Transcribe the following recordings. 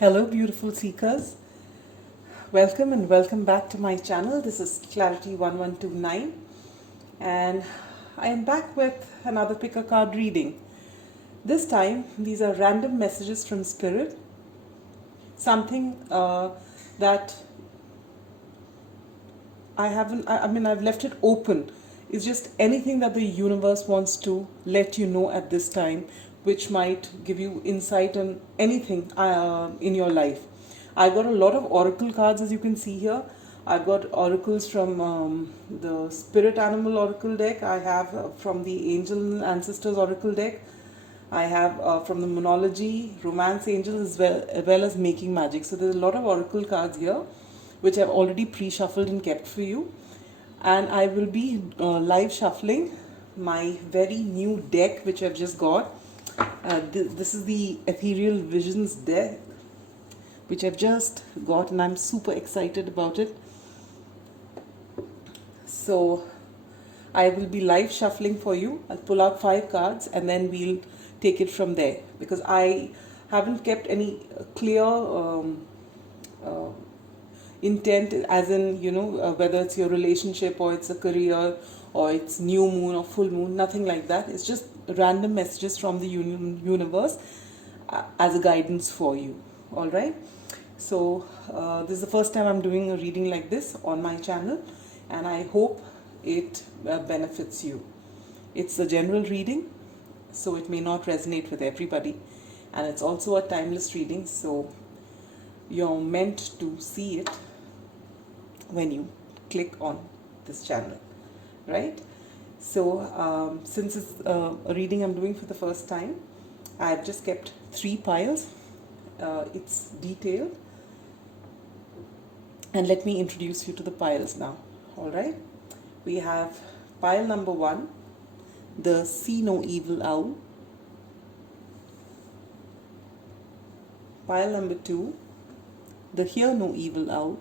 Hello, beautiful seekers. Welcome and welcome back to my channel. This is Clarity 1129, and I am back with another pick a card reading. This time, these are random messages from Spirit, something that I've left it open. It's just anything that the universe wants to let you know at this time, which might give you insight on anything in your life. I got a lot of oracle cards, as you can see here. I've got oracles from the Spirit Animal Oracle deck. I have from the Angel Ancestors Oracle deck. I have from the Monology, Romance Angels, as well as Making Magic. So there's a lot of oracle cards here, which I've already pre-shuffled and kept for you. And I will be live shuffling my very new deck, which I've just got. This is the Ethereal Visions deck, which I've just got, and I'm super excited about it. So I will be live shuffling for you. I'll pull out 5 cards and then we'll take it from there, because I haven't kept any clear intent, as in, whether it's your relationship or it's a career or it's new moon or full moon, nothing like that. It's just random messages from the universe as a guidance for you. All right. So this is the first time I'm doing a reading like this on my channel, and I hope it benefits you. It's a general reading, so it may not resonate with everybody, and it's also a timeless reading, so you're meant to see it when you click on this channel, right? So since it's a reading I'm doing for the first time, I've just kept 3 piles. It's detailed, and let me introduce you to the piles now. All right, we have pile number 1, the See No Evil Owl. Pile number 2, the Hear No Evil Owl.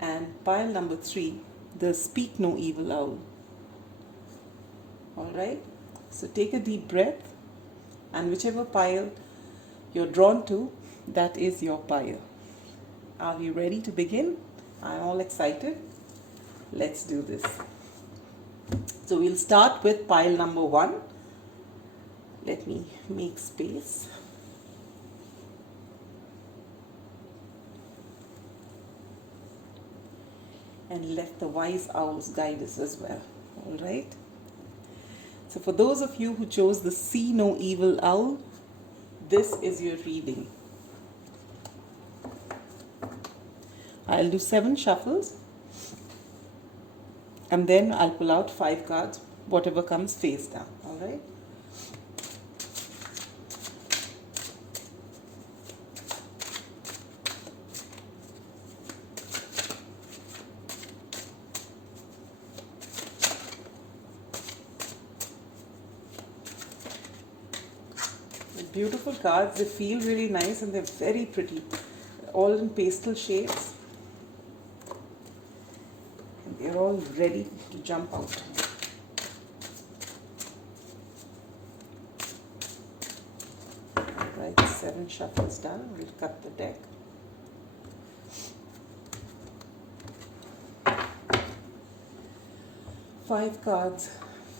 And pile number 3, the Speak No Evil Owl. All right, so take a deep breath, and whichever pile you're drawn to, that is your pile. Are you ready to begin? I'm all excited. Let's do this. So we'll start with pile number 1. Let me make space. And let the wise owls guide us as well. All right. So for those of you who chose the See No Evil Owl, this is your reading. I'll do 7 shuffles, and then I'll pull out 5 cards, whatever comes face down. All right. Beautiful cards. They feel really nice and they're very pretty, all in pastel shades, and they're all ready to jump out. Alright, 7 shuffles done. We'll cut the deck. Five cards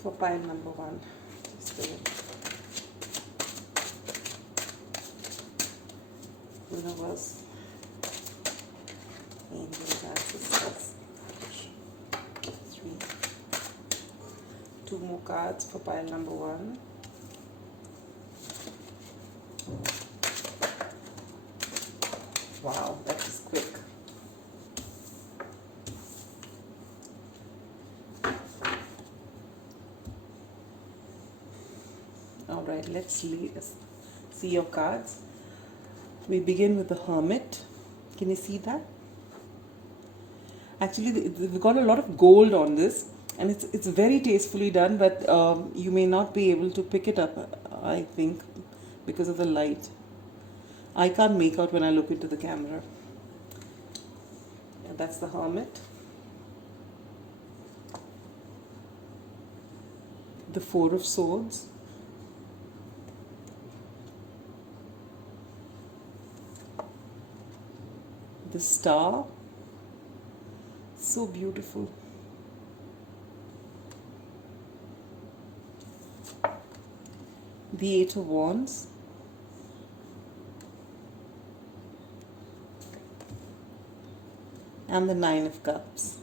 for pile number 1. Universe, angels, ancestors. 3. 2 more cards for pile number 1. Wow, that was quick. All right, let's see your cards. We begin with the Hermit. Can you see that? Actually, we've got a lot of gold on this, and it's very tastefully done, but you may not be able to pick it up, I think, because of the light. I can't make out when I look into the camera. Yeah, that's the Hermit. The 4 of Swords. the Star, so beautiful. The Eight of Wands, and the Nine of Cups.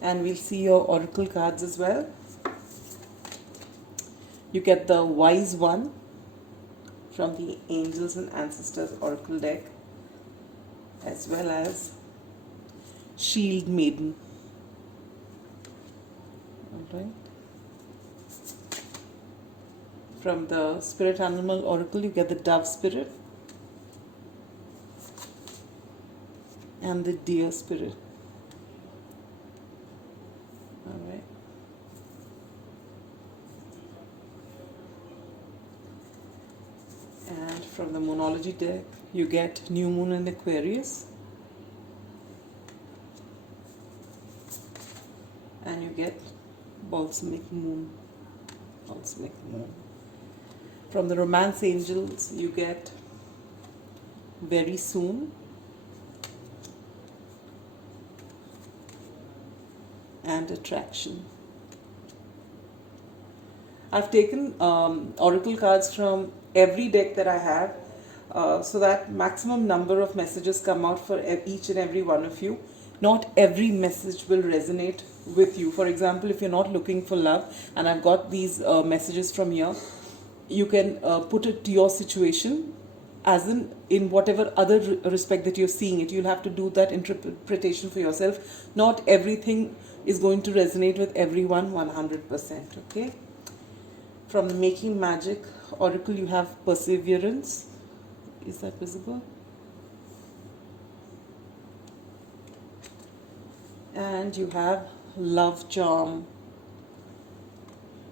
And we'll see your oracle cards as well. You get the Wise One from the Angels and Ancestors Oracle deck, as well as Shield Maiden. Alright. From the Spirit Animal Oracle, you get the Dove Spirit and the Deer Spirit. Alright. And from the Moonology deck, you get New Moon in Aquarius. And you get Balsamic Moon. Balsamic Moon. From the Romance Angels, you get Very Soon and Attraction. I've taken oracle cards from every deck that I have, so that maximum number of messages come out for each and every one of you. Not every message will resonate with you. For example, if you're not looking for love, and I've got these messages from here, you can put it to your situation, as in whatever other respect that you're seeing it. You'll have to do that interpretation for yourself. Not everything is going to resonate with everyone 100%. Okay. From the Making Magic Oracle, you have Perseverance. Is that visible? And you have Love Charm.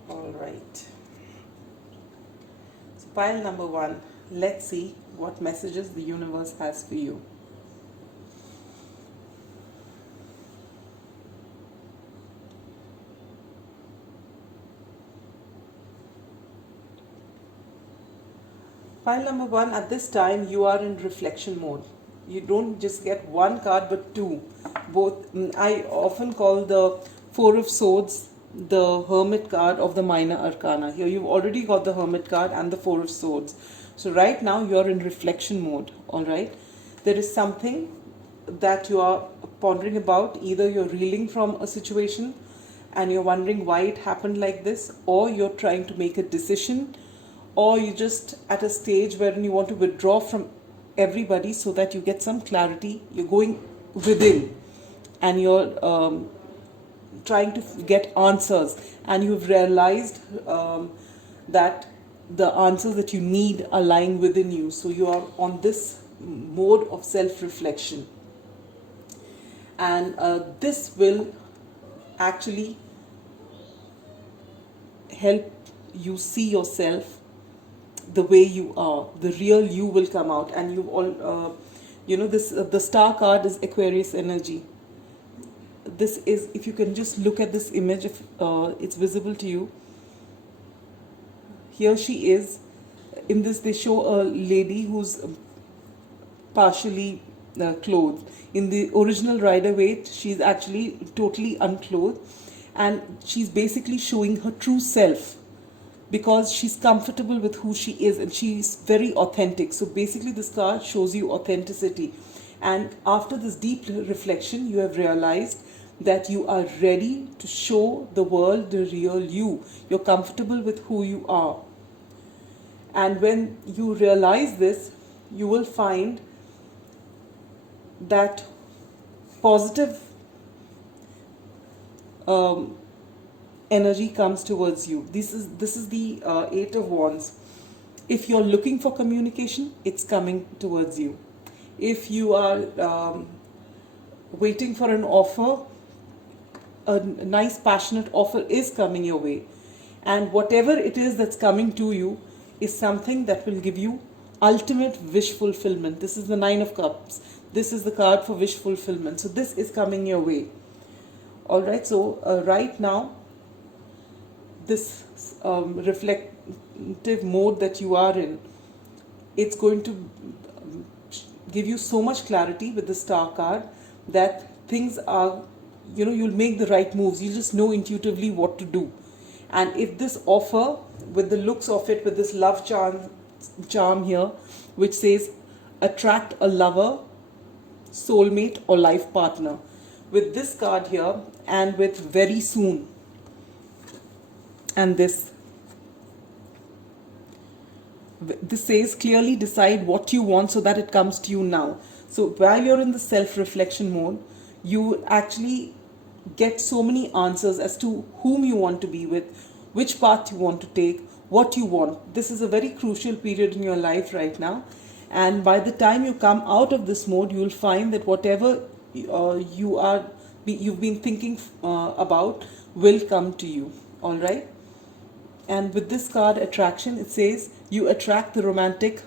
All right. So pile number 1. Let's see what messages the universe has for you. Pile number 1, at this time you are in reflection mode. You don't just get one card but two. Both. I often call the Four of Swords the Hermit card of the Minor Arcana. Here you've already got the Hermit card and the Four of Swords. So right now you're in reflection mode. Alright. There is something that you are pondering about. Either you're reeling from a situation and you're wondering why it happened like this, or you're trying to make a decision, or you're just at a stage wherein you want to withdraw from everybody so that you get some clarity. You're going within and you're trying to get answers, and you've realized that the answers that you need are lying within you. So you are on this mode of self-reflection, and this will actually help you see yourself the way you are. The real you will come out, and you all this the Star card is Aquarius energy. This is, if you can just look at this image, if it's visible to you, here she is. In this they show a lady who's partially clothed. In the original Rider-Waite, she's actually totally unclothed, and she's basically showing her true self, because she's comfortable with who she is and she's very authentic. So basically this card shows you authenticity, and after this deep reflection you have realized that you are ready to show the world the real you. You're comfortable with who you are, and when you realize this, you will find that positive energy comes towards you. This is the Eight of Wands. If you're looking for communication, it's coming towards you. If you are waiting for an offer, a nice passionate offer is coming your way, and whatever it is that's coming to you is something that will give you ultimate wish fulfillment. This is the Nine of Cups. This is the card for wish fulfillment. So this is coming your way. Alright, so right now this reflective mode that you are in, it's going to give you so much clarity with the star card that things are, you'll make the right moves. You just know intuitively what to do. And if this offer, with the looks of it, with this love charm here, which says attract a lover, soulmate, or life partner, with this card here, and with very soon, and this says clearly decide what you want so that it comes to you now. So while you're in the self-reflection mode, you actually get so many answers as to whom you want to be with, which path you want to take, what you want. This is a very crucial period in your life right now. And by the time you come out of this mode, you will find that whatever you've been thinking about will come to you. All right. And with this card, attraction, it says you attract the romantic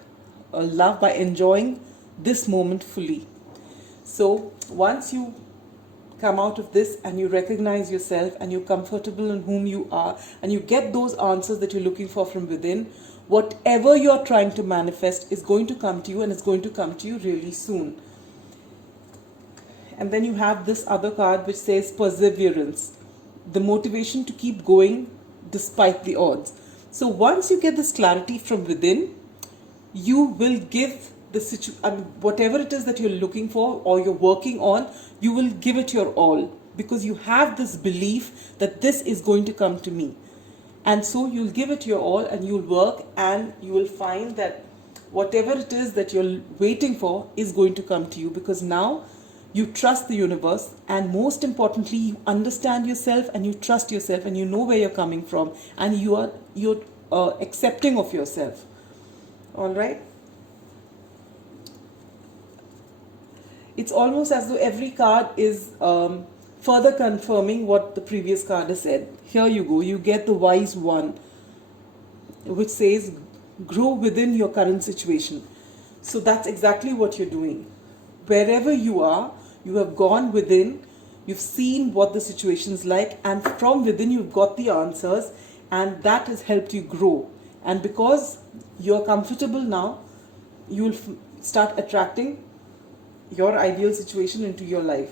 love by enjoying this moment fully. So once you come out of this and you recognize yourself and you're comfortable in whom you are and you get those answers that you're looking for from within, whatever you're trying to manifest is going to come to you, and it's going to come to you really soon. And then you have this other card which says perseverance, the motivation to keep going despite the odds. So once you get this clarity from within, you will give whatever it is that you're looking for or you're working on, you will give it your all, because you have this belief that this is going to come to me. And so you'll give it your all and you'll work, and you will find that whatever it is that you're waiting for is going to come to you, because now you trust the universe, and most importantly, you understand yourself and you trust yourself, and you know where you're coming from, and you're accepting of yourself. All right. It's almost as though every card is further confirming what the previous card has said. Here you go. You get the wise one, which says grow within your current situation. So that's exactly what you're doing. Wherever you are, you have gone within, you've seen what the situation's like, and from within you've got the answers, and that has helped you grow. And because you're comfortable now, you'll start attracting your ideal situation into your life.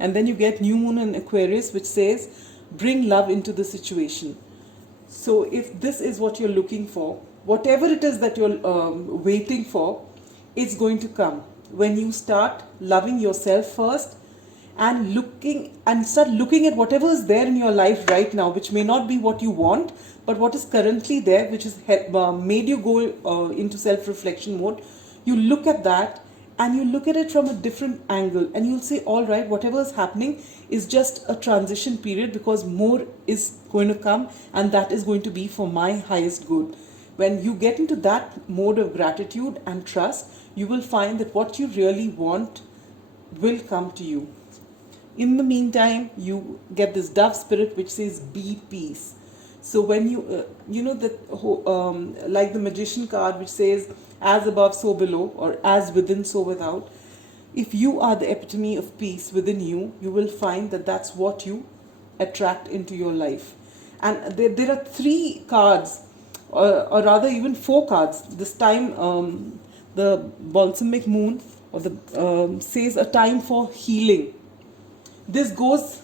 And then you get new moon in Aquarius, which says bring love into the situation. So if this is what you're looking for, whatever it is that you're waiting for, it's going to come when you start loving yourself first and start looking at whatever is there in your life right now, which may not be what you want, but what is currently there, which has made you go into self-reflection mode. You look at that and you look at it from a different angle, and you'll say, all right, whatever is happening is just a transition period, because more is going to come, and that is going to be for my highest good. When you get into that mode of gratitude and trust, you will find that what you really want will come to you. In the meantime, you get this dove spirit which says be peace. So when you like the magician card which says as above so below, or as within so without, if you are the epitome of peace within you, you will find that that's what you attract into your life. And there are 3 cards, or rather even 4 cards. This time the balsamic moon says a time for healing. This goes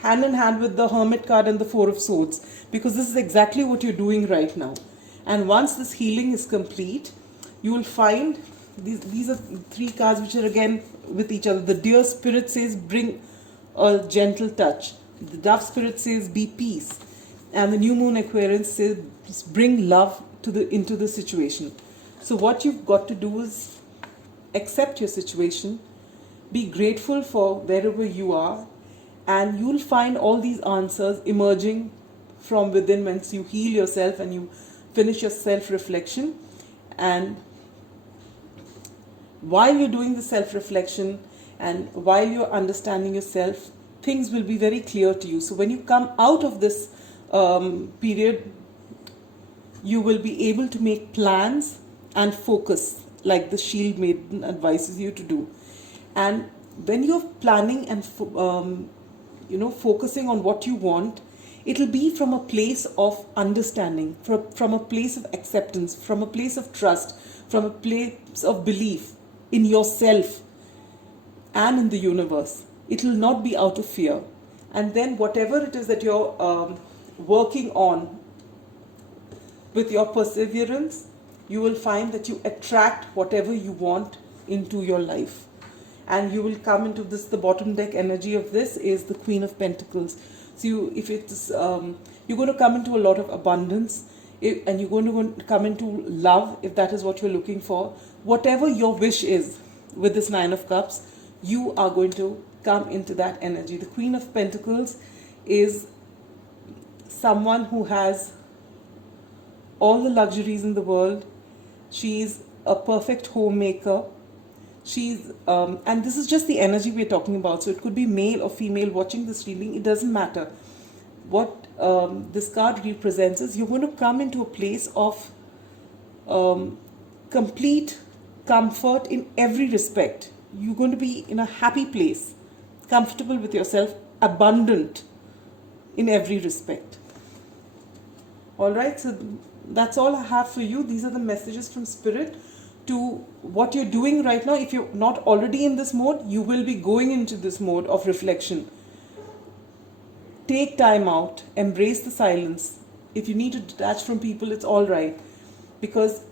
hand in hand with the hermit card and the 4 of swords, because this is exactly what you're doing right now. And once this healing is complete, you will find these are 3 cards which are again with each other. The deer spirit says bring a gentle touch. The dove spirit says be peace. And the new moon Aquarius says bring love into the situation. So what you've got to do is accept your situation, be grateful for wherever you are, and you'll find all these answers emerging from within once you heal yourself and you finish your self-reflection. And while you're doing the self-reflection and while you're understanding yourself, things will be very clear to you. So when you come out of this period, you will be able to make plans and focus, like the Shield Maiden advises you to do. And when you're planning and focusing on what you want, It'll be from a place of understanding, from a place of acceptance, from a place of trust, from a place of belief in yourself and in the universe. It will not be out of fear. And then whatever it is that you're working on with your perseverance, you will find that you attract whatever you want into your life. And you will come into this, the bottom deck energy of this is the Queen of Pentacles. So you're going to come into a lot of abundance, and you're going to come into love, if that is what you're looking for. Whatever your wish is with this Nine of Cups, you are going to come into that energy. The Queen of Pentacles is someone who has all the luxuries in the world. She's a perfect homemaker. She's and this is just the energy we're talking about, so it could be male or female watching this reading, it doesn't matter. What this card represents is you're going to come into a place of complete comfort in every respect. You're going to be in a happy place, comfortable with yourself, abundant in every respect. Alright, so that's all I have for you. These are the messages from Spirit to what you're doing right now. If you're not already in this mode, you will be going into this mode of reflection. Take time out, embrace the silence. If you need to detach from people, it's all right, because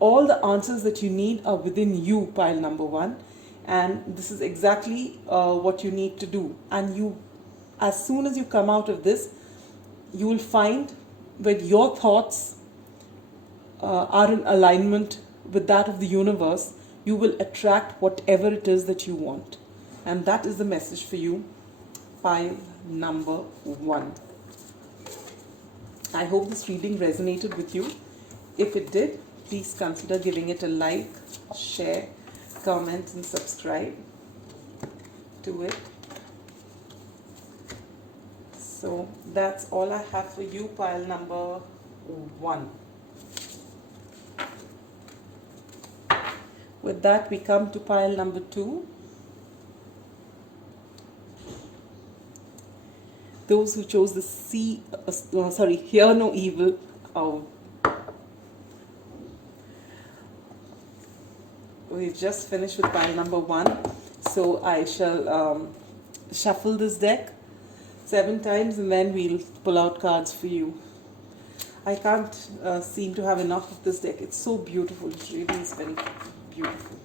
all the answers that you need are within you, pile number one, and this is exactly what you need to do. And you, as soon as you come out of this, you will find that your thoughts are in alignment with that of the universe. You will attract whatever it is that you want, and that is the message for you, pile number one. I hope this reading resonated with you. If it did, please consider giving it a like, share, comment and subscribe to it. So that's all I have for you, pile number one. With that, we come to pile number two. Those who chose the hear no evil. We've just finished with pile number one. So I shall shuffle this deck 7 times and then we'll pull out cards for you. I can't seem to have enough of this deck. It's so beautiful. It really is very beautiful.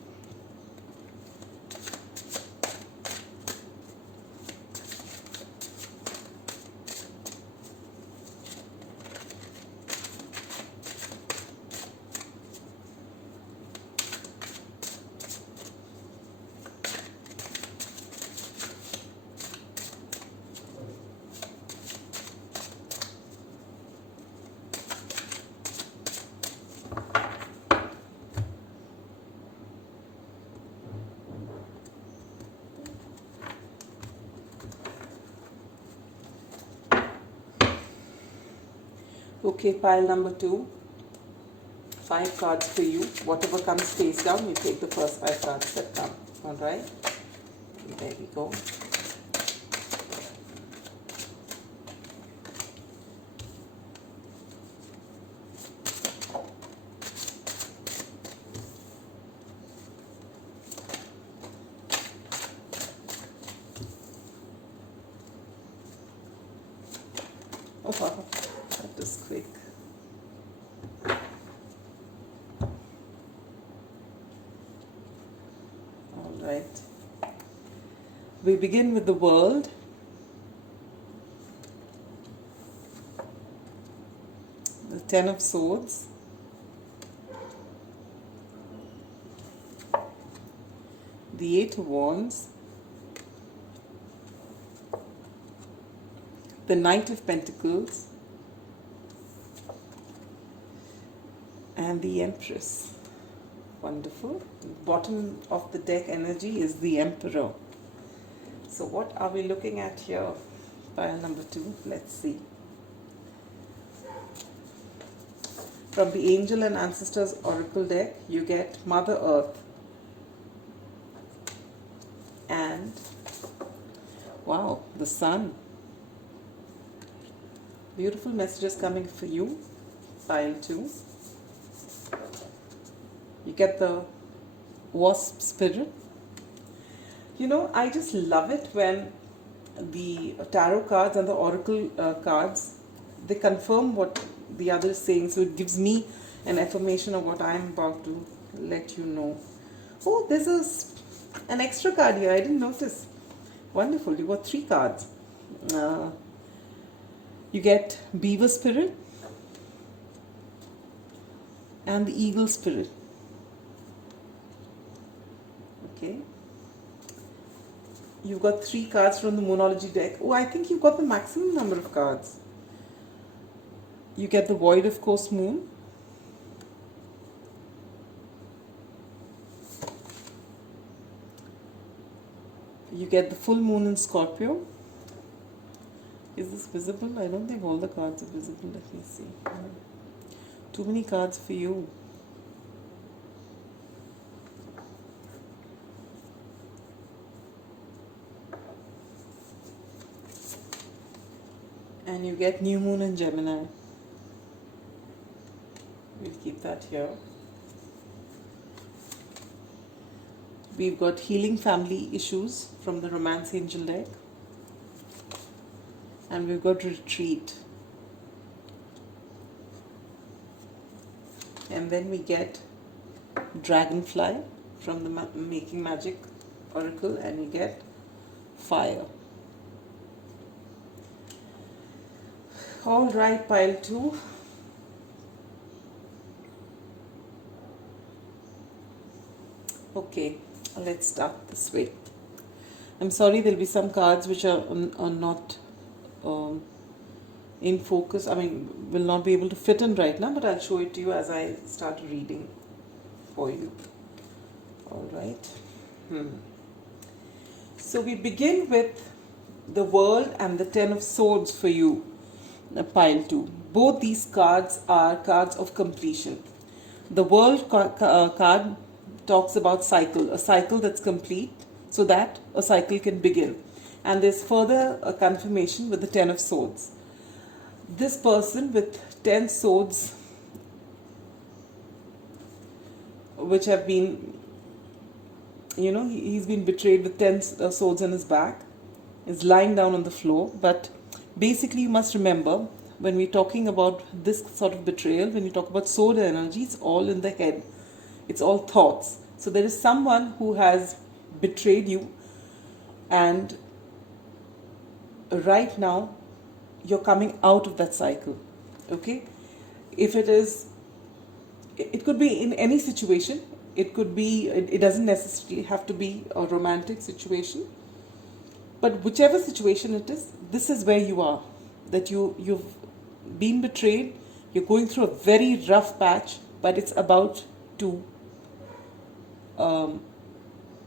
Okay, pile number two. 5 cards for you. Whatever comes face down, you take the first 5 cards that come. Alright? There we go. Oh wow, that is quick. Alright. We begin with the World. The 10 of Swords. The 8 of Wands. The Knight of Pentacles. And the Empress. Wonderful. Bottom of the deck energy is the Emperor. So what are we looking at here? Pile number 2. Let's see. From the Angel and Ancestors Oracle deck, you get Mother Earth. And, wow, the Sun. Beautiful messages coming for you, pile 2. You get the wasp spirit. I just love it when the tarot cards and the oracle cards, they confirm what the other is saying. So it gives me an affirmation of what I'm about to let you know. Oh, there's an extra card here. I didn't notice. Wonderful. You got 3 cards. You get beaver spirit and the eagle spirit. Okay. You've got 3 cards from the Moonology deck. Oh, I think you've got the maximum number of cards. You get the Void of Course Moon. You get the full moon in Scorpio. Is this visible? I don't think all the cards are visible. Let me see. Too many cards for you. And you get new moon in Gemini. We'll keep that here. We've got healing family issues from the Romance Angel deck. And we've got retreat. And then we get dragonfly from the Making Magic oracle, and you get fire. All right, pile 2. Okay, let's start this way. I'm sorry, there'll be some cards which are not in focus. I mean, will not be able to fit in right now, but I'll show it to you as I start reading for you. All right. So we begin with the World and the 10 of Swords for you, pile 2. Both these cards are cards of completion. The World card talks about cycle, a cycle that's complete, so that a cycle can begin. And there's further a confirmation with the 10 of Swords. This person with 10 swords, which have been, he's been betrayed with 10 swords on his back, is lying down on the floor. But basically, you must remember, when we're talking about this sort of betrayal, when you talk about sword energy, it's all in the head. It's all thoughts. So there is someone who has betrayed you, and right now you're coming out of that cycle. Okay? If it could be in any situation. It could be, it doesn't necessarily have to be a romantic situation. But whichever situation it is, this is where you are. That you've been betrayed, you're going through a very rough patch, but it's about to,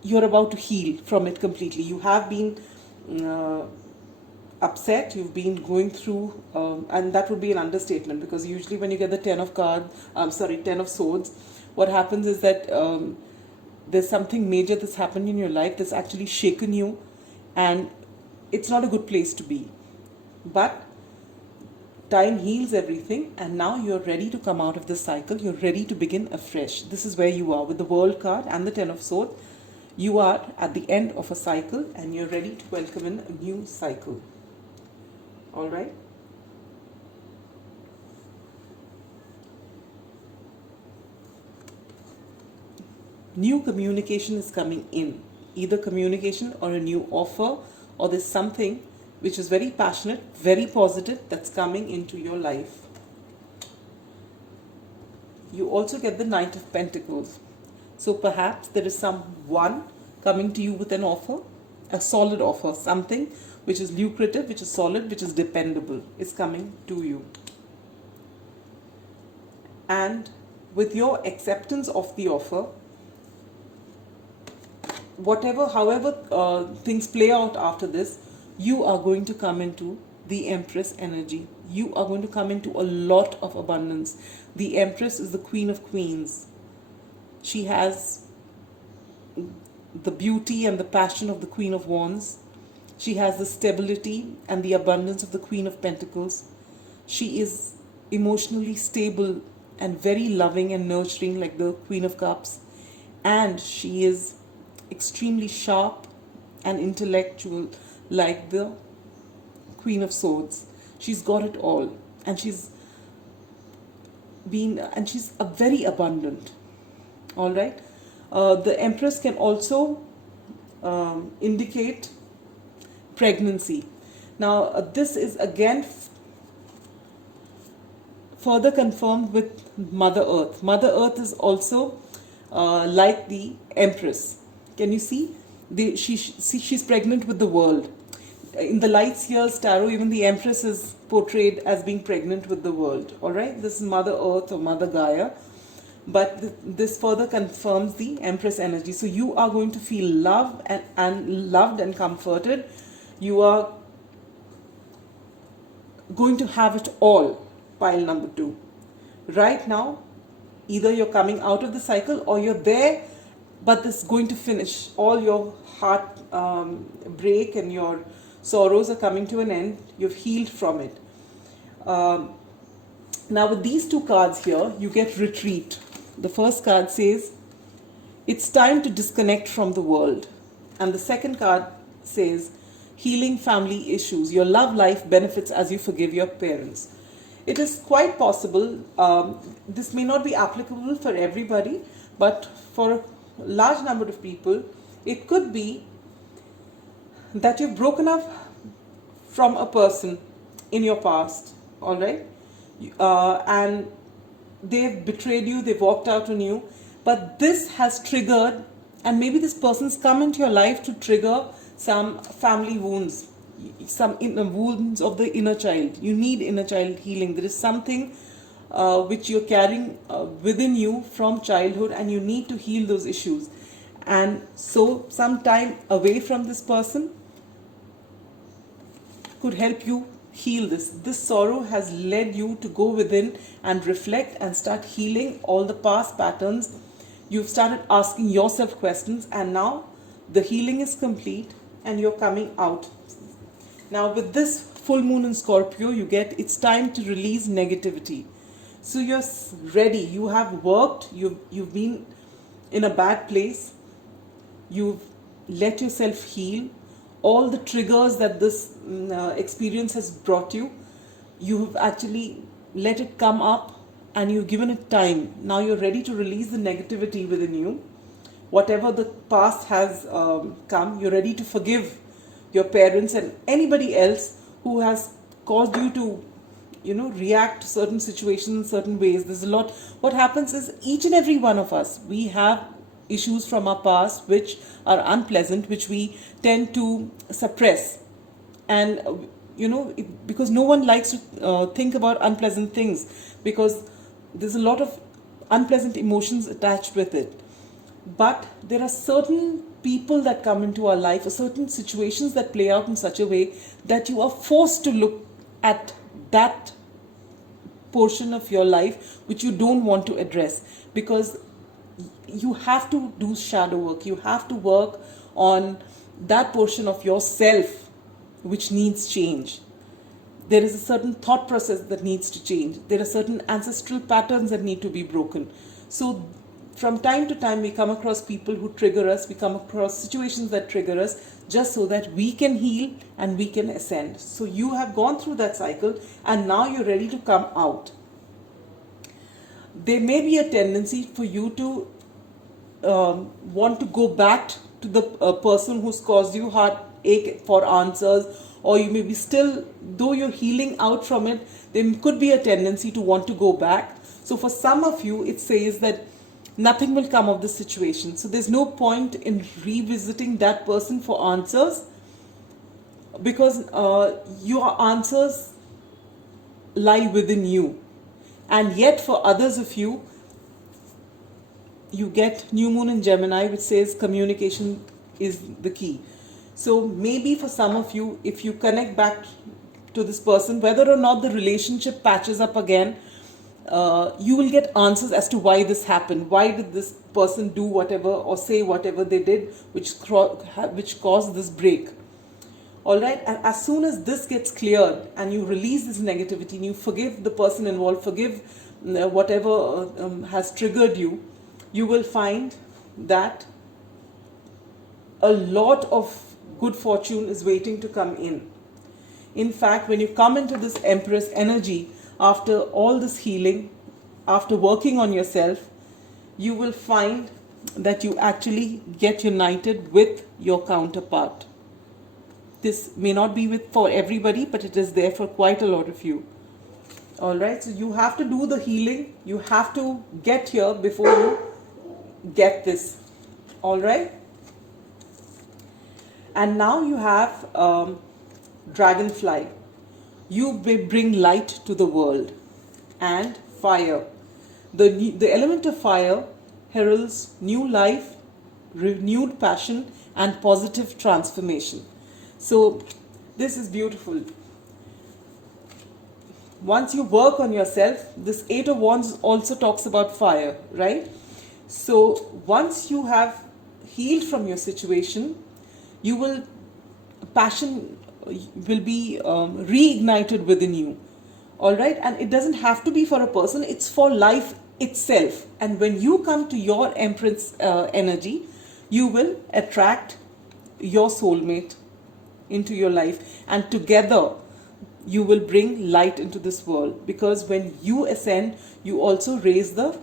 you're about to heal from it completely. You have been upset, you've been going through, and that would be an understatement, because usually when you get the 10 of Swords, what happens is that there's something major that's happened in your life that's actually shaken you, and it's not a good place to be. But time heals everything, and now you're ready to come out of this cycle. You're ready to begin afresh. This is where you are with the World card and the 10 of Swords. You are at the end of a cycle, and you're ready to welcome in a new cycle. All right? New communication is coming in. Either communication or a new offer, or there's something which is very passionate, very positive, that's coming into your life. You also get the Knight of Pentacles. So perhaps there is someone coming to you with an offer, a solid offer, something which is lucrative, which is solid, which is dependable, is coming to you. And with your acceptance of the offer, however things play out after this, you are going to come into the Empress energy. You are going to come into a lot of abundance. The Empress is the Queen of Queens. She has the beauty and the passion of the Queen of Wands. She has the stability and the abundance of the Queen of Pentacles. She is emotionally stable and very loving and nurturing, like the Queen of Cups. And she is extremely sharp and intellectual, like the Queen of Swords. She's got it all. And she's a very abundant. All right. The Empress can also indicate pregnancy. Now, this is again further confirmed with Mother Earth. Mother Earth is also like the Empress. Can you see? She's pregnant with the world. In the Light Years Tarot, even the Empress is portrayed as being pregnant with the world. All right, this is Mother Earth or Mother Gaia, but this further confirms the Empress energy. So you are going to feel loved and comforted. You are going to have it all. Pile number 2. Right now, either you're coming out of the cycle or you're there, but this is going to finish. All your heart break and your sorrows are coming to an end. You've healed from it. Now with these 2 cards here, you get retreat. The first card says, it's time to disconnect from the world. And the second card says, healing family issues. Your love life benefits as you forgive your parents. It is quite possible, this may not be applicable for everybody, but for a large number of people, it could be that you've broken up from a person in your past, all right? And they've betrayed you, they've walked out on you, but this has triggered, and maybe this person's come into your life to trigger some family wounds, some wounds of the inner child. You need inner child healing. There is something which you're carrying within you from childhood, and you need to heal those issues. And so some time away from this person could help you heal this. This sorrow has led you to go within and reflect and start healing all the past patterns. You've started asking yourself questions, and now the healing is complete and you're coming out. Now with this full moon in Scorpio, you get it's time to release negativity. So you're ready. You have worked. You've been in a bad place. You've let yourself heal. All the triggers that this experience has brought you, you've actually let it come up and you've given it time. Now you're ready to release the negativity within you. Whatever the past has come, you're ready to forgive your parents and anybody else who has caused you to, react to certain situations, certain ways. There's a lot. What happens is each and every one of us, we have issues from our past which are unpleasant, which we tend to suppress. And, because no one likes to think about unpleasant things, because there's a lot of unpleasant emotions attached with it. But there are certain people that come into our life, or certain situations that play out in such a way that you are forced to look at that portion of your life which you don't want to address, because you have to do shadow work. You have to work on that portion of yourself which needs change. There is a certain thought process that needs to change. There are certain ancestral patterns that need to be broken. So from time to time, we come across people who trigger us. We come across situations that trigger us, just so that we can heal and we can ascend. So you have gone through that cycle and now you're ready to come out. There may be a tendency for you to want to go back to the person who's caused you heartache for answers, or you may be still, though you're healing out from it, there could be a tendency to want to go back. So for some of you, it says that nothing will come of this situation. So there's no point in revisiting that person for answers, because your answers lie within you. And yet for others of you, you get new moon in Gemini, which says communication is the key. So maybe for some of you, if you connect back to this person, whether or not the relationship patches up again, you will get answers as to why this happened. Why did this person do whatever or say whatever they did, which caused this break? All right, and as soon as this gets cleared and you release this negativity and you forgive the person involved, forgive whatever has triggered you, you will find that a lot of good fortune is waiting to come in. In fact, when you come into this Empress energy, after all this healing, after working on yourself, you will find that you actually get united with your counterpart. This may not be for everybody, but it is there for quite a lot of you. All right, so you have to do the healing. You have to get here before you get this. All right. And now you have dragonfly. You bring light to the world. And fire. The element of fire heralds new life, renewed passion, and positive transformation. So this is beautiful. Once you work on yourself, this Eight of Wands also talks about fire, right? So once you have healed from your situation, you will, passion will be reignited within you. All right, and it doesn't have to be for a person, it's for life itself. And when you come to your Empress energy, you will attract your soulmate into your life, and together you will bring light into this world, because when you ascend, you also raise the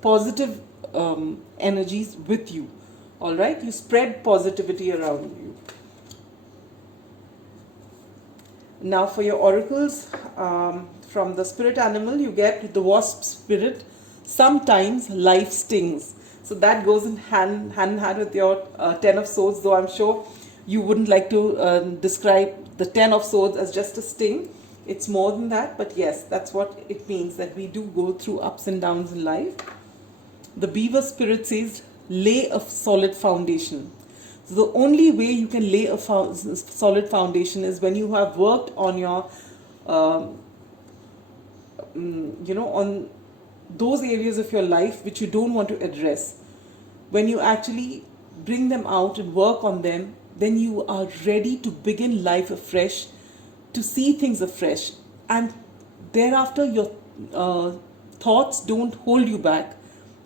positive energies with you. All right, you spread positivity around you. Now for your oracles, from the spirit animal, you get the wasp spirit. Sometimes life stings. So that goes in hand in hand with your Ten of Swords, though I'm sure you wouldn't like to describe the Ten of Swords as just a sting. It's more than that, but yes, that's what it means, that we do go through ups and downs in life. The beaver spirit says, lay a solid foundation. So the only way you can lay a solid foundation is when you have worked on your, on those areas of your life which you don't want to address. When you actually bring them out and work on them, then you are ready to begin life afresh, to see things afresh. And thereafter, your thoughts don't hold you back.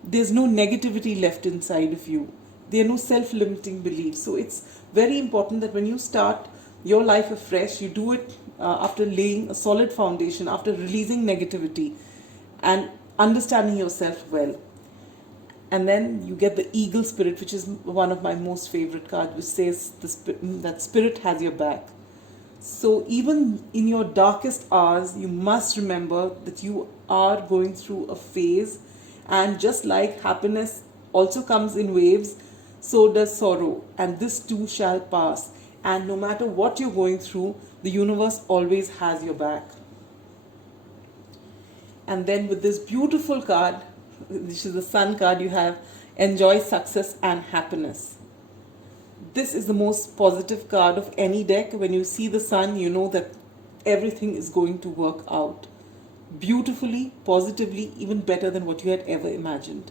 There's no negativity left inside of you. There are no self-limiting beliefs. So it's very important that when you start your life afresh, you do it after laying a solid foundation, after releasing negativity and understanding yourself well. And then you get the eagle spirit, which is one of my most favorite cards, which says that spirit has your back. So even in your darkest hours, you must remember that you are going through a phase, and just like happiness also comes in waves, so does sorrow, and this too shall pass. And no matter what you're going through, the universe always has your back. And then with this beautiful card, which is the Sun card, you have enjoy success and happiness. This is the most positive card of any deck. When you see the Sun, you know that everything is going to work out beautifully, positively, even better than what you had ever imagined.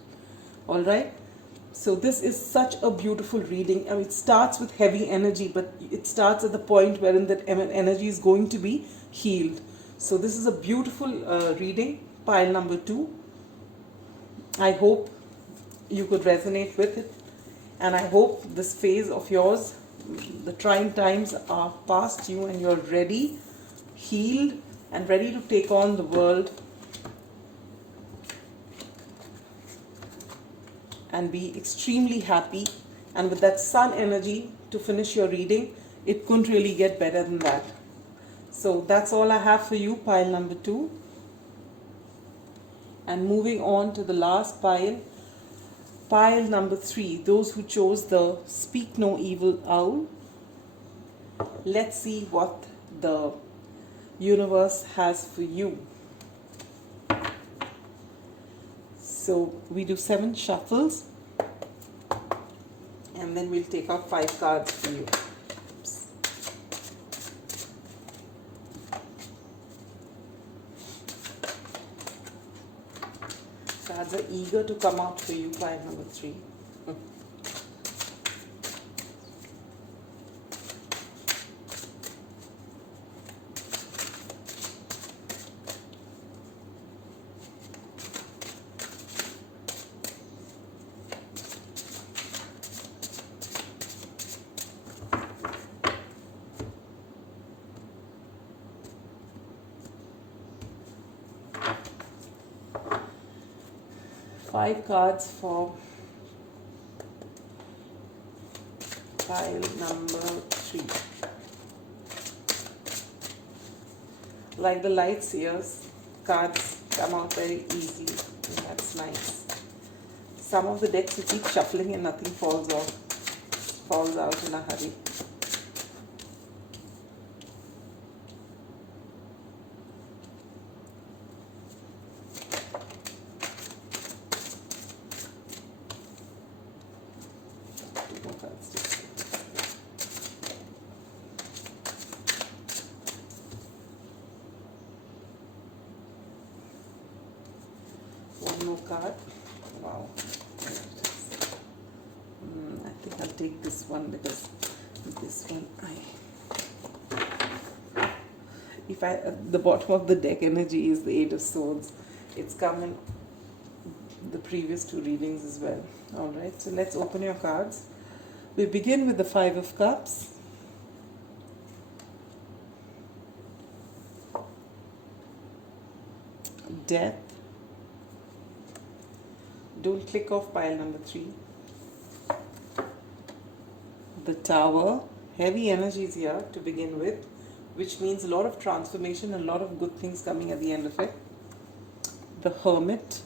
All right. So this is such a beautiful reading. I mean, it starts with heavy energy, but it starts at the point wherein that energy is going to be healed. So this is a beautiful reading, pile number 2. I hope you could resonate with it, and I hope this phase of yours, the trying times are past you and you're ready, healed, and ready to take on the world and be extremely happy. And with that Sun energy to finish your reading, it couldn't really get better than that. So that's all I have for you, pile number 2. And moving on to the last pile, pile number 3, those who chose the Speak No Evil Owl. Let's see what the universe has for you. So we do 7 shuffles, and then we'll take out 5 cards for you. Oops. Cards are eager to come out for you, pile number 3. 5 cards for pile number 3. Like the light seers, cards come out very easily, and that's nice. Some of the decks you keep shuffling and nothing falls out in a hurry. One more card. Wow. I think I'll take this one because this one the bottom of the deck energy is the 8 of Swords. It's come in the previous 2 readings as well. Alright, so let's open your cards. We begin with the 5 of Cups. Death. Don't click off pile number 3. The Tower. Heavy energies here to begin with, which means a lot of transformation and a lot of good things coming at the end of it. The Hermit.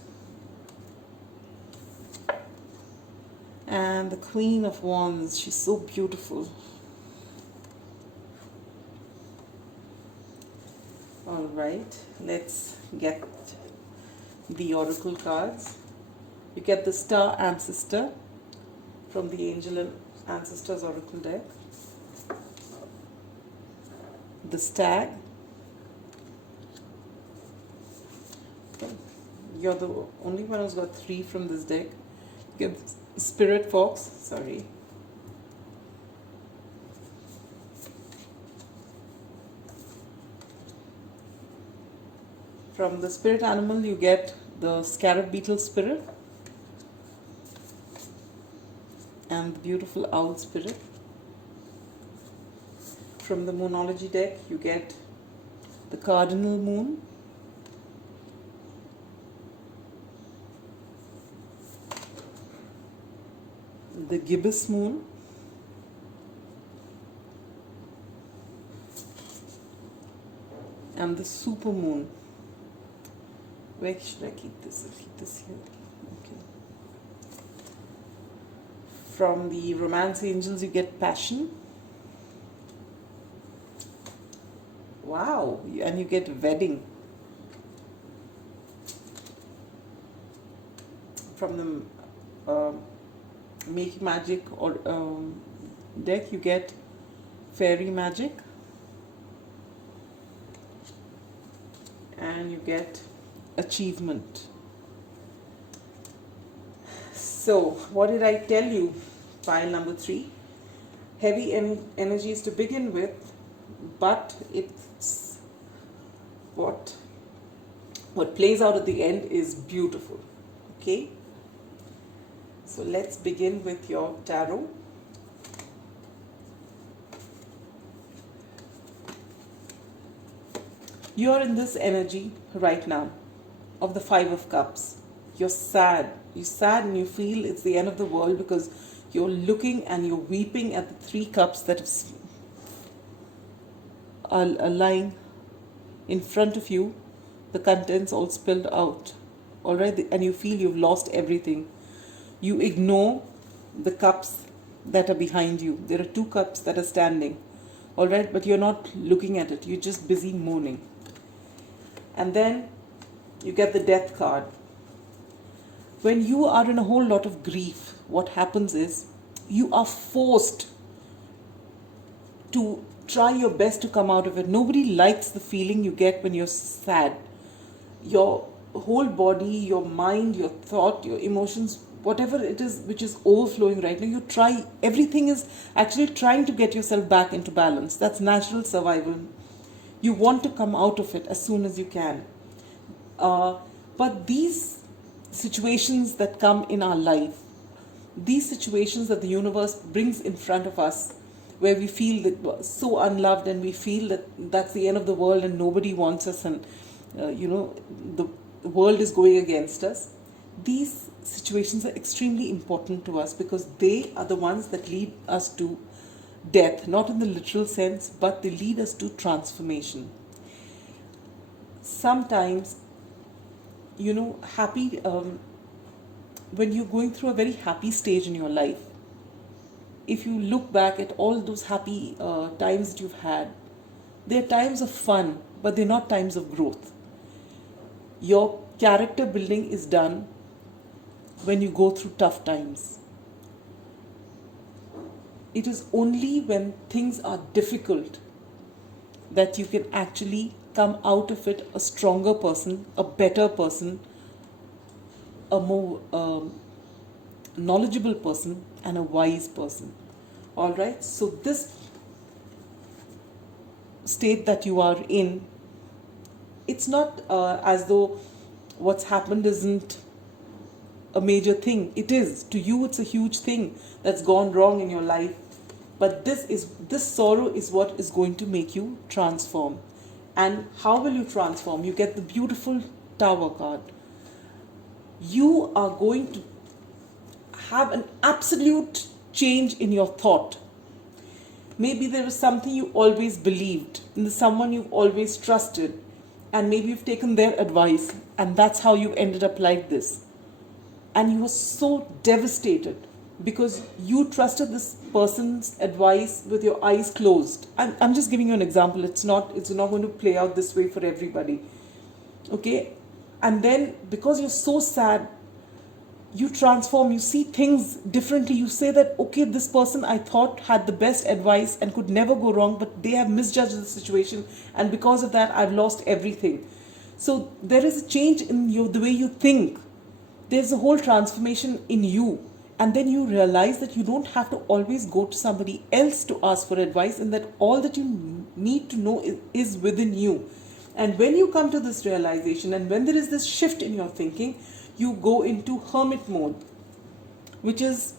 And the Queen of Wands. She's so beautiful. Alright, let's get the Oracle cards. You get the Star Ancestor from the Angel and Ancestors Oracle deck. The Stag. Okay. You're the only one who's got 3 from this deck. You get Spirit Fox, sorry. From the Spirit Animal you get the Scarab Beetle Spirit and the beautiful Owl Spirit. From the Moonology deck you get the Cardinal Moon, the Gibbous Moon, and the Super Moon. Where should I keep this? I'll keep this here. Okay. From the Romance Angels you get Passion. Wow, and you get Wedding. From the Make Magic or deck you get Fairy Magic, and you get Achievement. So what did I tell you? Pile number 3. Heavy energies to begin with, but it's what plays out at the end is beautiful. Okay, so let's begin with your tarot. You're in this energy right now of the 5 of Cups. You're sad. You're sad and you feel it's the end of the world because you're looking and you're weeping at the 3 cups that are lying in front of you. The contents all spilled out. Alright, and you feel you've lost everything. You ignore the cups that are behind you. There are 2 cups that are standing. Alright, but you're not looking at it. You're just busy mourning. And then you get the Death card. When you are in a whole lot of grief, what happens is you are forced to try your best to come out of it. Nobody likes the feeling you get when you're sad. Your whole body, your mind, your thought, your emotions, whatever it is which is overflowing right now, you try, everything is actually trying to get yourself back into balance. That's natural survival. You want to come out of it as soon as you can. But these situations that come in our life, these situations that the universe brings in front of us, where we feel that we're so unloved and we feel that that's the end of the world and nobody wants us and the world is going against us. These situations are extremely important to us because they are the ones that lead us to death, not in the literal sense, but they lead us to transformation. Sometimes, happy, when you're going through a very happy stage in your life, if you look back at all those happy times that you've had, they're times of fun, but they're not times of growth. Your character building is done when you go through tough times. It is only when things are difficult that you can actually come out of it a stronger person, a better person, a more knowledgeable person, and a wise person. All right, so this state that you are in, it's not as though what's happened isn't a major thing. It is. To you, it's a huge thing that's gone wrong in your life. But this sorrow is what is going to make you transform. And how will you transform? You get the beautiful Tower card. You are going to have an absolute change in your thought. Maybe there is something you always believed, in someone you've always trusted, and maybe you've taken their advice, and that's how you ended up like this. And you were so devastated because you trusted this person's advice with your eyes closed. I'm just giving you an example. It's not going to play out this way for everybody. Okay? And then because you're so sad, you transform, you see things differently. You say that, okay, this person I thought had the best advice and could never go wrong, but they have misjudged the situation, and because of that, I've lost everything. So there is a change in you, the way you think. There's a whole transformation in you. And then you realize that you don't have to always go to somebody else to ask for advice, and that all that you need to know is within you. And when you come to this realization, and when there is this shift in your thinking, you go into hermit mode, which is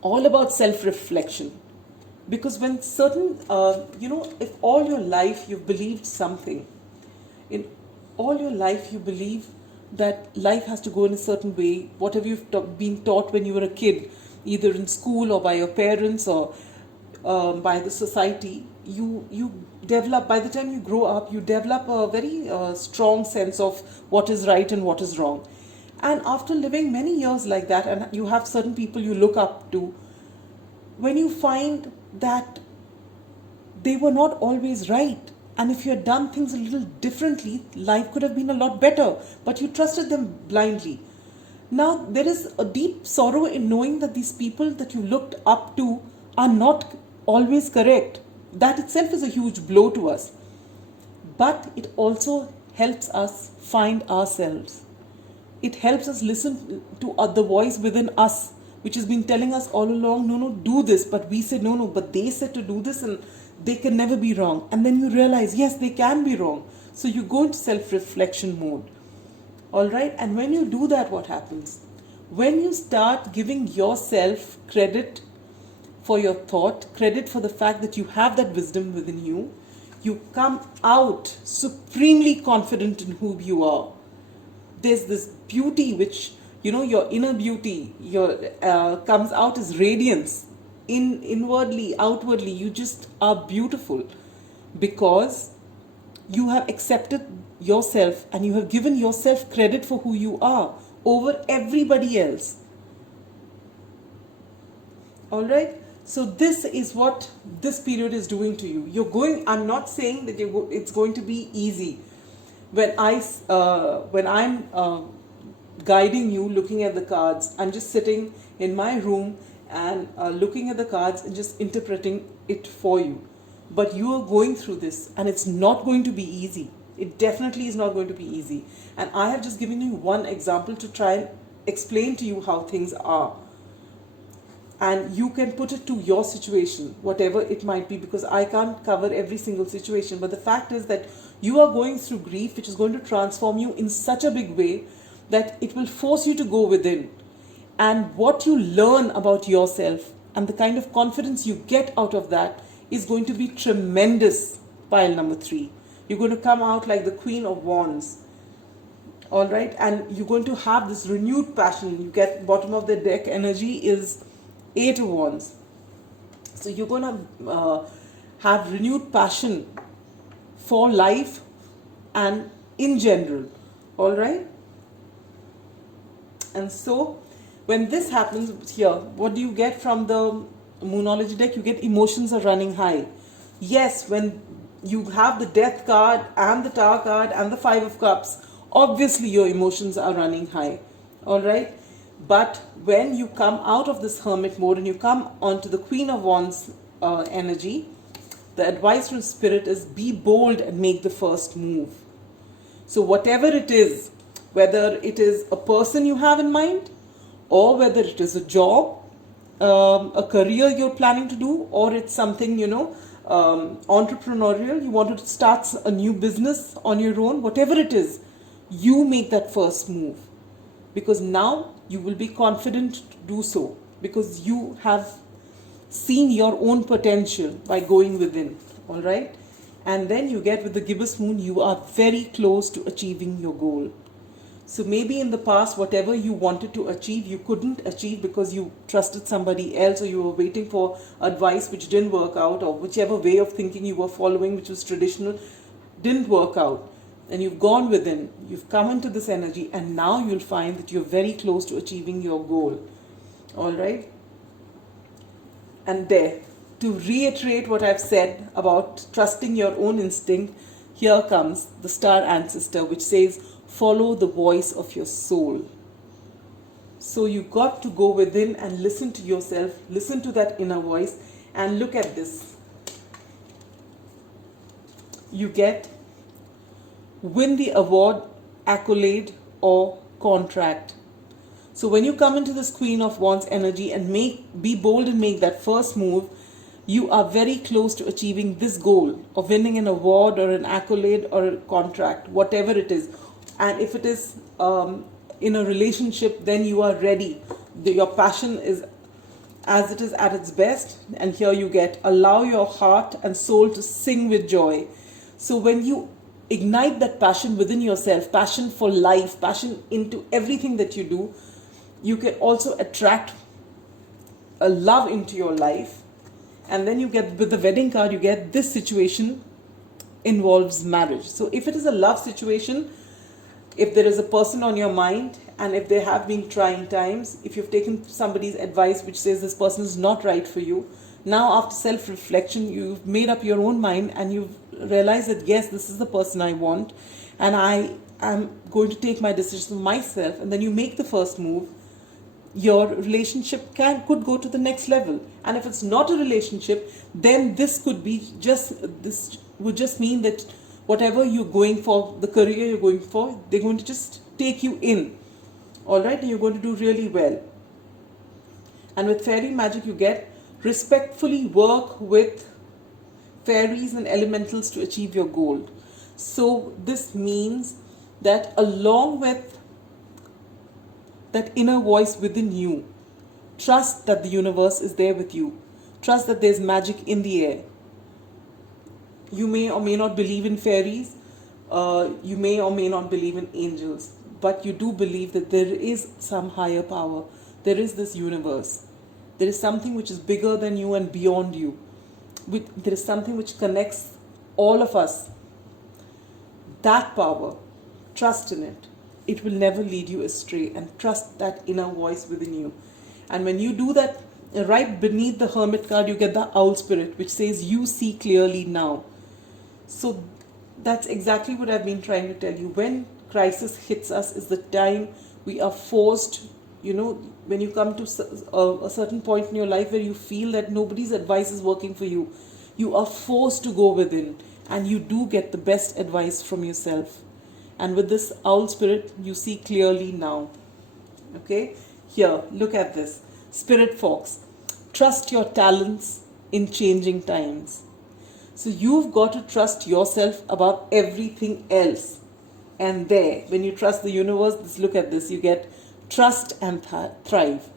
all about self-reflection. Because when certain, if all your life you've believed something, in all your life you believe that life has to go in a certain way, whatever you've been taught when you were a kid, either in school or by your parents or by the society, you develop, by the time you grow up, you develop a very strong sense of what is right and what is wrong. And after living many years like that, and you have certain people you look up to, when you find that they were not always right, and if you had done things a little differently, life could have been a lot better, but you trusted them blindly. Now, there is a deep sorrow in knowing that these people that you looked up to are not always correct. That itself is a huge blow to us. But it also helps us find ourselves. It helps us listen to the voice within us, which has been telling us all along, no, do this. But we said, no, but they said to do this, and they can never be wrong. And then you realize, yes, they can be wrong. So you go into self-reflection mode. All right? And when you do that, what happens? When you start giving yourself credit for your thought, credit for the fact that you have that wisdom within you, you come out supremely confident in who you are. There's this beauty which, your inner beauty, comes out as radiance. Inwardly, outwardly, you just are beautiful because you have accepted yourself and you have given yourself credit for who you are over everybody else. All right? So this is what this period is doing to you. I'm not saying that it's going to be easy. When I'm guiding you, looking at the cards, I'm just sitting in my room and looking at the cards and just interpreting it for you. But you are going through this, and it's not going to be easy. It definitely is not going to be easy. And I have just given you one example to try and explain to you how things are. And you can put it to your situation, whatever it might be, because I can't cover every single situation. But the fact is that you are going through grief, which is going to transform you in such a big way that it will force you to go within. And what you learn about yourself and the kind of confidence you get out of that is going to be tremendous, pile number 3. You're going to come out like the Queen of Wands. All right, and you're going to have this renewed passion. You get bottom of the deck energy is 8 of Wands. So you're going to have renewed passion for life and in general. All right. And so when this happens here, what do you get from the Moonology deck? You get emotions are running high. Yes, when you have the Death card and the Tower card and the Five of Cups, obviously your emotions are running high. All right. But when you come out of this hermit mode and you come onto the Queen of Wands energy, the advice from Spirit is be bold and make the first move. So whatever it is, whether it is a person you have in mind, or whether it is a job, a career you're planning to do, or it's something, entrepreneurial, you want to start a new business on your own, whatever it is, you make that first move. Because now you will be confident to do so, because you have seen your own potential by going within. All right. And then you get with the gibbous moon, you are very close to achieving your goal. So maybe in the past, whatever you wanted to achieve, you couldn't achieve because you trusted somebody else, or you were waiting for advice which didn't work out, or whichever way of thinking you were following, which was traditional, didn't work out. And you've gone within, you've come into this energy, and now you'll find that you're very close to achieving your goal. All right. And there, to reiterate what I've said about trusting your own instinct, here comes the star ancestor, which says, follow the voice of your soul. So you got to go within and listen to yourself, listen to that inner voice, and look at this. You get win the award, accolade, or contract. So when you come into this Queen of Wands energy and be bold and make that first move, you are very close to achieving this goal of winning an award or an accolade or a contract, whatever it is. And if it is in a relationship, then you are ready. Your passion is as it is at its best. And here you get, allow your heart and soul to sing with joy. So when you ignite that passion within yourself, passion for life, passion into everything that you do, you can also attract a love into your life. And then you get, with the wedding card, you get this situation involves marriage. So if it is a love situation, if there is a person on your mind, and if there have been trying times, if you've taken somebody's advice which says this person is not right for you, now after self-reflection, you've made up your own mind and you've realized that yes, this is the person I want, and I am going to take my decision myself, and then you make the first move, your relationship could go to the next level. And if it's not a relationship, then this would just mean that whatever you're going for, the career you're going for, they're going to just take you in. All right, and you're going to do really well. And with fairy magic, you get respectfully work with fairies and elementals to achieve your goal. So this means that along with that inner voice within you, trust that the universe is there with you. Trust that there's magic in the air. You may or may not believe in fairies. You may or may not believe in angels. But you do believe that there is some higher power. There is this universe. There is something which is bigger than you and beyond you. There is something which connects all of us. That power, trust in it. It will never lead you astray, and trust that inner voice within you. And when you do that, right beneath the Hermit card, you get the Owl Spirit, which says, you see clearly now. So that's exactly what I've been trying to tell you. When crisis hits us is the time we are forced, when you come to a certain point in your life where you feel that nobody's advice is working for you, you are forced to go within, and you do get the best advice from yourself. And with this Owl Spirit, you see clearly now. Okay? Here, look at this. Spirit Fox. Trust your talents in changing times. So you've got to trust yourself above everything else. And there, when you trust the universe, look at this. You get trust and thrive.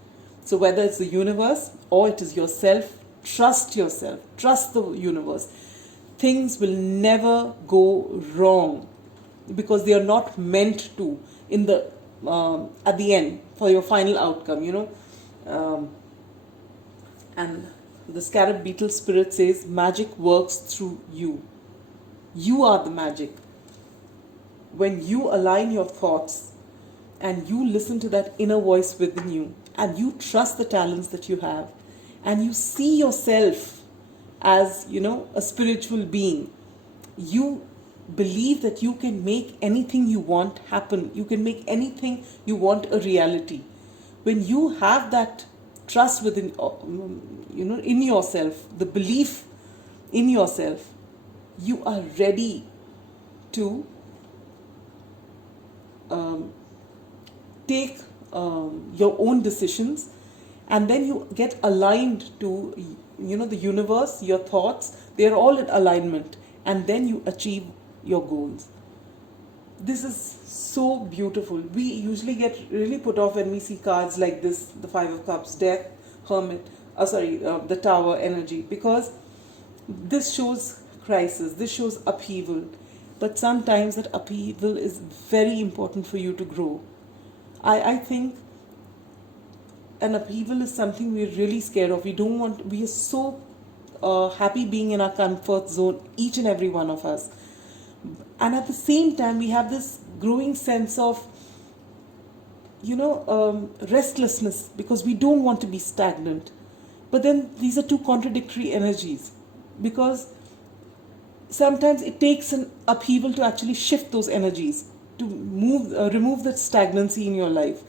So whether it's the universe or it is yourself, trust yourself. Trust the universe. Things will never go wrong. because they are not meant to in the at the end for your final outcome, and the scarab beetle spirit says magic works through you. You are the magic. When you align your thoughts and you listen to that inner voice within you and you trust the talents that you have and you see yourself as, a spiritual being, you believe that you can make anything you want happen. You can make anything you want a reality. When you have that trust within, in yourself, the belief in yourself, you are ready to take your own decisions, and then you get aligned to, the universe, your thoughts, they're all in alignment, and then you achieve your goals. This is so beautiful. We usually get really put off when we see cards like this, the Five of Cups, Death, Hermit, the Tower energy, because this shows crisis, this shows upheaval. But sometimes that upheaval is very important for you to grow. I think an upheaval is something we're really scared of. We are so happy being in our comfort zone, each and every one of us. And at the same time, we have this growing sense of, restlessness, because we don't want to be stagnant. But then these are two contradictory energies, because sometimes it takes an upheaval to actually shift those energies, to remove that stagnancy in your life.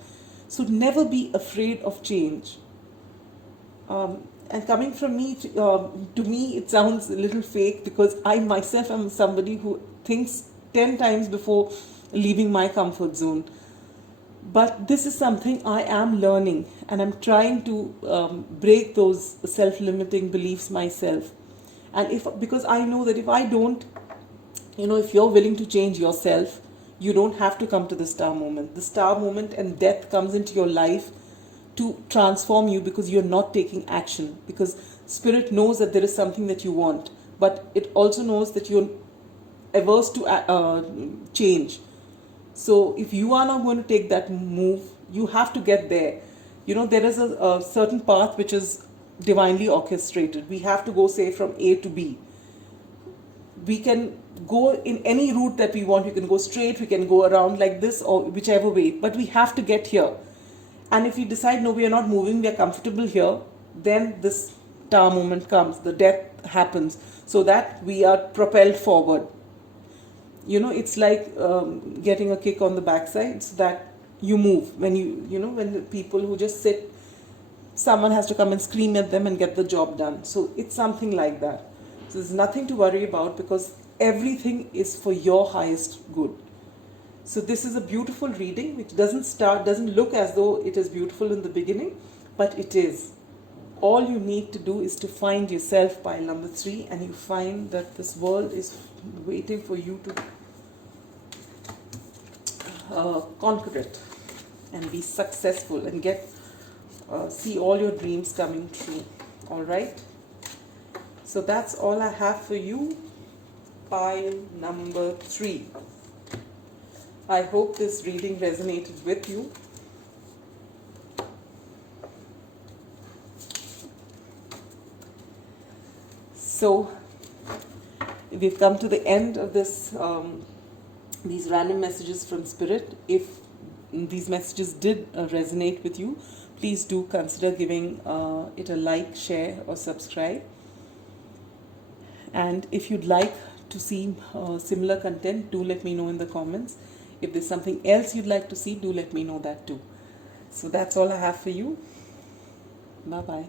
So never be afraid of change. And coming from me, to me, it sounds a little fake, because I myself am somebody who thinks 10 times before leaving my comfort zone. But this is something I am learning, and I'm trying to break those self-limiting beliefs myself. And because I know that if I don't, if you're willing to change yourself, you don't have to come to the star moment. The star moment and death comes into your life to transform you, because you're not taking action. Because Spirit knows that there is something that you want, but it also knows that you're averse to change. So if you are not going to take that move, you have to get there. There is a certain path which is divinely orchestrated. We have to go, say, from A to B. We can go in any route that we want. We can go straight, we can go around like this, or whichever way, but we have to get here. And if we decide, no, we are not moving, we are comfortable here, then this tower moment comes, the death happens, so that we are propelled forward. It's like getting a kick on the backside, so that you move. When when the people who just sit, someone has to come and scream at them and get the job done. So it's something like that. So there's nothing to worry about, because everything is for your highest good. So this is a beautiful reading, which doesn't look as though it is beautiful in the beginning, but it is. All you need to do is to find yourself, pile number 3, and you find that this world is waiting for you to conquer it and be successful and see all your dreams coming true. All right. So that's all I have for you. Pile number 3. I hope this reading resonated with you. So we've come to the end of this these random messages from Spirit. If these messages did resonate with you, please do consider giving it a like, share, or subscribe. And if you'd like to see similar content, do let me know in the comments. If there's something else you'd like to see, do let me know that too. So that's all I have for you. Bye-bye.